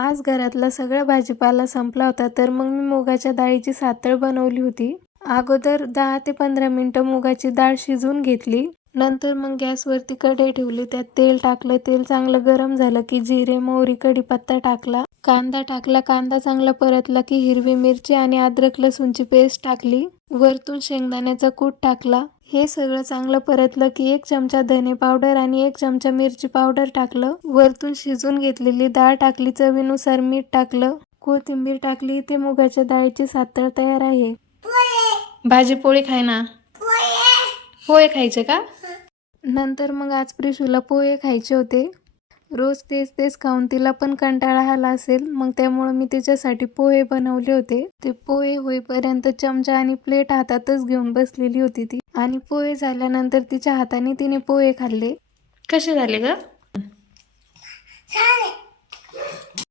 आज घरातला सगळा भाजीपाला संपला होता, तर मग मी मुगाच्या डाळीची सातळ बनवली होती. अगोदर 10 ते 15 मिनिटं मुगाची डाळ शिजवून घेतली. नंतर मग गॅसवरती कढई ठेवली, त्यात तेल टाकलं. तेल चांगलं गरम झालं की जिरे, मोहरी, कढीपत्ता टाकला. कांदा टाकला. कांदा चांगला परतला की हिरवी मिरची आणि अद्रक लसूणची पेस्ट टाकली. वरतून शेंगदाण्याचा कूट टाकला. हे सगळं चांगलं परतलं की 1 चमचा धने पावडर आणि 1 चमचा मिरची पावडर टाकलं. वरतून शिजून घेतलेली डाळ टाकली. चवीनुसार मीठ टाकलं. कोथिंबीर टाकली. इथे मुगाच्या डाळीची सातळ तयार आहे. भाजी पोळी खाय ना. पोहे खायचे का? नंतर मग आज प्रिशूला पोहे खायचे होते. रोज तेच तेच खाऊन तिला पण कंटाळा आला असेल, मग त्यामुळे मी तिच्यासाठी पोहे बनवले होते. ते पोहे होईपर्यंत चमचा आणि प्लेट हातातच घेऊन बसलेली होती ती. आणि पोहे झाल्यानंतर तिच्या हाताने तिने पोहे खाल्ले. कसे झाले ग?